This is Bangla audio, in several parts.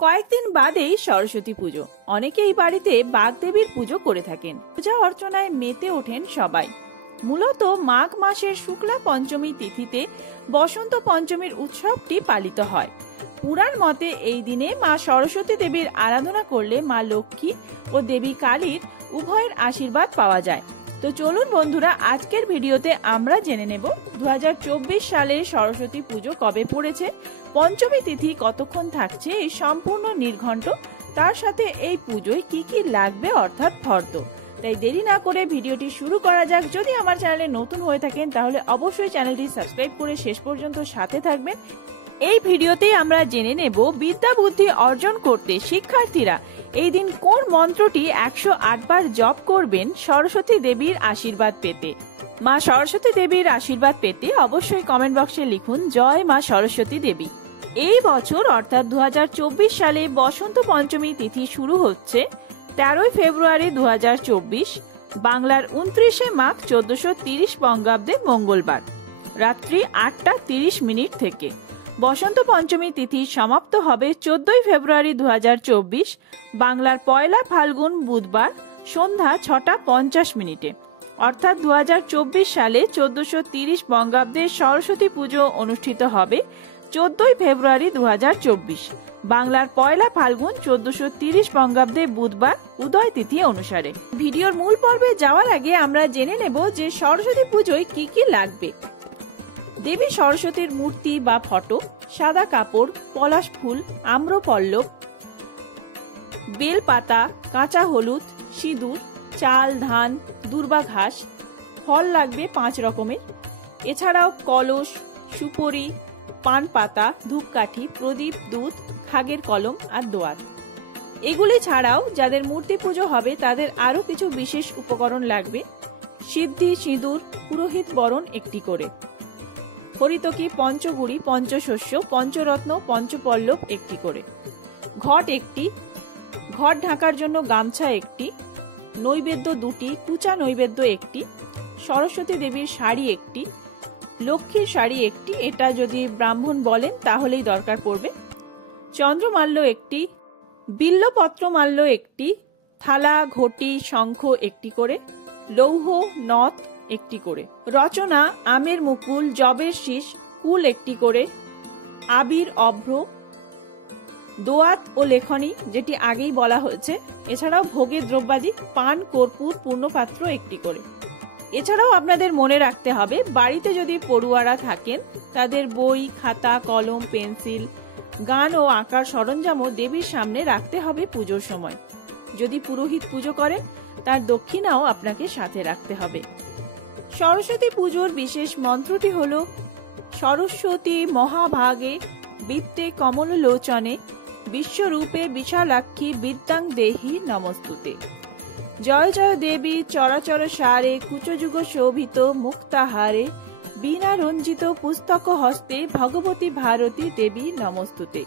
কয়েকদিন বাদেই সরস্বতী পুজো। অনেকেই বাড়িতে বাগদেবীর পুজো করে থাকেন। পূজা অর্চনায় মেতে ওঠেন সবাই। মূলত মাঘ মাসের শুক্লা পঞ্চমী তিথিতে বসন্ত পঞ্চমীর উৎসবটি পালিত হয়। পুরাণ মতে এই দিনে মা সরস্বতী দেবীর আরাধনা করলে মা লক্ষ্মী ও দেবী কালীর উভয়ের আশীর্বাদ পাওয়া যায়। তো চলুন বন্ধুরা, আজকের ভিডিওতে আমরা জেনে নেব 2024 সালের সরস্বতী পুজো কবে পড়েছে, পঞ্চমী তিথি কতক্ষণ থাকছে, এই সম্পূর্ণ নির্ঘণ্ট, তার সাথে এই পুজোয় কি কি লাগবে অর্থাৎ ফর্দ। তাই দেরি না করে ভিডিওটি শুরু করা যাক। যদি আমার চ্যানেলে নতুন হয়ে থাকেন তাহলে অবশ্যই চ্যানেলটি সাবস্ক্রাইব করে শেষ পর্যন্ত সাথে থাকবেন। এই ভিডিওতে আমরা জেনে নেব বিদ্যা বুদ্ধি অর্জন করতে শিক্ষার্থীরা এই দিন কোন মন্ত্রটি 108 বার জপ করবেন সরস্বতী দেবীর আশীর্বাদ পেতে। মা সরস্বতী দেবীর আশীর্বাদ পেতে অবশ্যই কমেন্ট বক্সে লিখুন জয় মা সরস্বতী দেবী। এই বছর অর্থাৎ 2024 সালে বসন্ত পঞ্চমী তিথি শুরু হচ্ছে 13 ফেব্রুয়ারি 2024, বাংলার 29 মাঘ 1430 বঙ্গাব্দে মঙ্গলবার রাত্রি 8:30 থেকে। বসন্ত পঞ্চমী তিথি সমাপ্ত হবে 14 ফেব্রুয়ারি 2024, বাংলার 1 ফাল্গুন বুধবার সন্ধ্যা 6:50 অর্থাৎ 2024 সালে 1430 বঙ্গাব্দে সরস্বতী পুজো অনুষ্ঠিত হবে 14 ফেব্রুয়ারি 2024, বাংলার 1 ফাল্গুন 1430 বঙ্গাব্দে বুধবার উদয় তিথি অনুসারে। ভিডিওর মূল পর্বে যাওয়ার আগে আমরা জেনে নেব যে সরস্বতী পুজোয় কি কি লাগবে। দেবী সরস্বতীর মূর্তি বা ফটো, সাদা কাপড়, পলাশ ফুল, আম্রপল্লব, বেলপাতা, কাঁচা হলুদ, সিঁদুর, চাল, ধান, দূর্বা ঘাস, ফল লাগবে 5 রকমের। এছাড়াও কলস, সুপরি, পান পাতা, ধূপকাঠি, প্রদীপ, দুধ, খাগের কলম আর দোয়াত। এগুলি ছাড়াও যাদের মূর্তি পুজো হবে তাদের আরো কিছু বিশেষ উপকরণ লাগবে। সিদ্ধি, সিঁদুর, পুরোহিত বরণ একটি করে, হরিতকি, পঞ্চগুড়ি, পঞ্চশস্য, পঞ্চরত্ন, পঞ্চপল্লব একটি করে, ঘট একটি, ঘট ঢাকার জন্য গামছা একটি, নৈবেদ্য 2টি, কুচা নৈবেদ্য একটি, সরস্বতী দেবীর শাড়ি একটি, লক্ষ্মীর শাড়ি একটি, এটা যদি ব্রাহ্মণ বলেন তাহলেই দরকার পড়বে, চন্দ্রমাল্য একটি, বিল্লপত্র মাল্য একটি, থালা, ঘটি, শঙ্খ একটি করে, লৌহ নথ একটি করে, রচনা, আমের মুকুল, জবের শীষ, কুল একটি করে, আবির, অভ্র, দোয়াত ও লেখনী যেটি আগেই বলা হয়েছে। এছাড়াও ভোগের দ্রব্যাদি, পান, কর্পূর, পূর্ণপাত্র একটি করে। এছাড়াও আপনাদের মনে রাখতে হবে বাড়িতে যদি পড়ুয়ারা থাকেন তাদের বই, খাতা, কলম, পেন্সিল, গান ও আঁকার সরঞ্জামও দেবীর সামনে রাখতে হবে পুজোর সময়। যদি পুরোহিত পুজো করেন তার দক্ষিণাও আপনাকে সাথে রাখতে হবে। সরস্বতী পুজোর বিশেষ মন্ত্রটি হল সরস্বতী মহাভাগে বিত্তে কমললোচনে বিশ্বরূপে বিশালাক্ষী বিদ্যাং দেহি নমস্তুতে। জয় জয় দেবী চরাচর সারে কুচযুগ শোভিত মুক্তাহারে বীণা রঞ্জিত পুস্তক হস্তে ভগবতী ভারতী দেবী নমস্তুতে।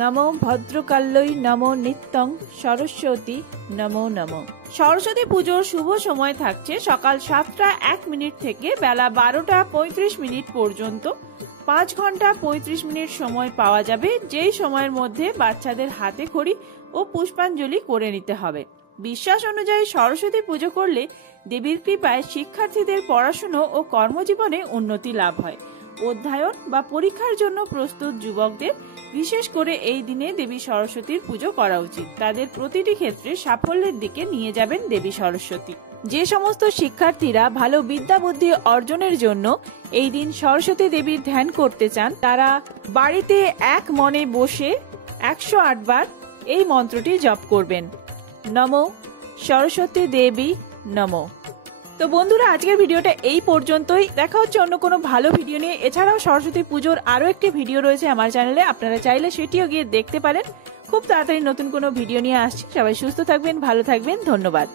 নমো ভদ্রকাল্যই নমো নিত্যং সরস্বতী নমো নমো। সরস্বতী পুজোর শুভ সময় থাকছে সকাল 7:01 থেকে বেলা 12:35 পর্যন্ত। 5 ঘন্টা 35 মিনিট সময় পাওয়া যাবে, যেই সময়ের মধ্যে বাচ্চাদের হাতে খড়ি ও পুষ্পাঞ্জলি করে নিতে হবে। বিশ্বাস অনুযায়ী সরস্বতী পুজো করলে দেবীর কৃপায় শিক্ষার্থীদের পড়াশুনো ও কর্মজীবনে উন্নতি লাভ হয়। অধ্যয়ন বা পরীক্ষার জন্য প্রস্তুত যুবকদের বিশেষ করে এই দিনে দেবী সরস্বতীর পুজো করা উচিত। তাদের প্রতিটি ক্ষেত্রে সাফল্যের দিকে নিয়ে যাবেন দেবী সরস্বতী। যে সমস্ত শিক্ষার্থীরা ভালো বিদ্যা বুদ্ধি অর্জনের জন্য এই দিন সরস্বতী দেবীর ধ্যান করতে চান তারা বাড়িতে এক মনে বসে 108 বার এই মন্ত্রটি জপ করবেন। নমো সরস্বতী দেবী নমো। তো বন্ধুরা, আজকের ভিডিওটা এই পর্যন্তই। দেখা হচ্ছে অন্য কোনো ভালো ভিডিও নিয়ে। এছাড়াও সরস্বতী পুজোর আরো একটি ভিডিও রয়েছে আমার চ্যানেলে, আপনারা চাইলে সেটিও গিয়ে দেখতে পারেন। খুব তাড়াতাড়ি নতুন কোনো ভিডিও নিয়ে আসছি। সবাই সুস্থ থাকবেন, ভালো থাকবেন, ধন্যবাদ।